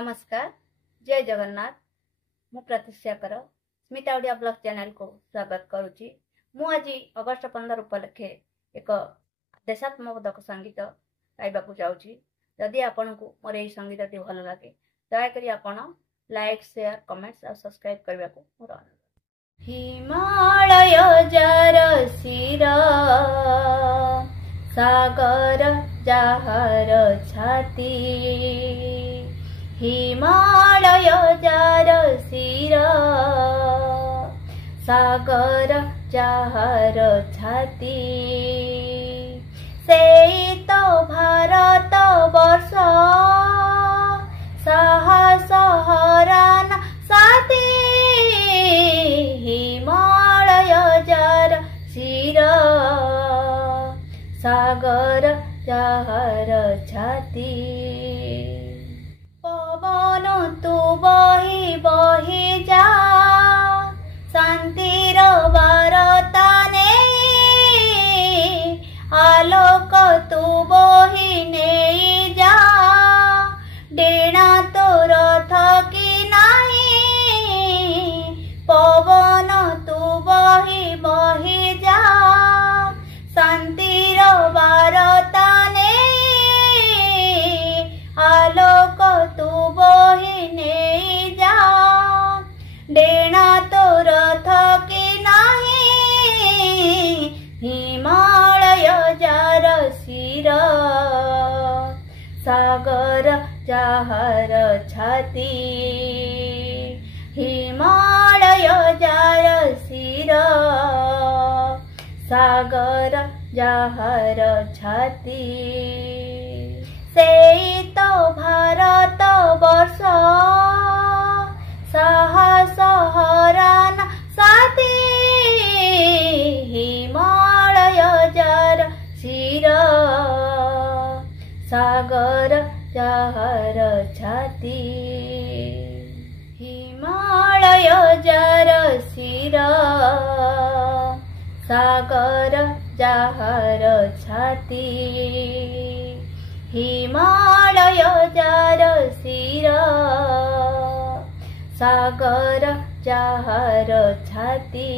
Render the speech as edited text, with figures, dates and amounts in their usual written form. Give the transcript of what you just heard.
नमस्कार, जय जगन्नाथ। मु प्रतीक्षा कर स्मिता ओडिया ब्लॉग चैनल को स्वागत करुच्ची। मु आज अगस्ट 15 उपलक्षे एक देशात्मक संगीत गाइबा चाहूँगी। जदि आपण को मोर यही संगीत टी भल लगे दयाकोरी आपण लाइक शेयर कमेंट्स और सब्सक्राइब करने को मोर अनुरोध। हिमालय जार शिर सागर जाहर छाती, हिमालय जार शिर सागर जाहर छाती, से तो भारत वर्ष साहस हरान साथी, हिमालय जार शिर सागर जाहर छाती। पवन तू बही बही जा शांतिर वारता ने, आलोक तू बही नहीं जा डेणा तो रथ की नहीं, पवन तू बही बही जा शांतिर वारता ने, आलोक तू बही नहीं जा डेणा तो रथ की नहीं, हिमालय जार शिर सागर जाहर छाती, हिमालय जार शिर सागर जाहर छाती, से तो भारत वर्ष साहस हरान साथी, हिमालय जार शिर सागर जाहर छाती, हिमालय जार शिर सागर जाहर छाती, हिमालय जार शिर सागर जाहर छाती।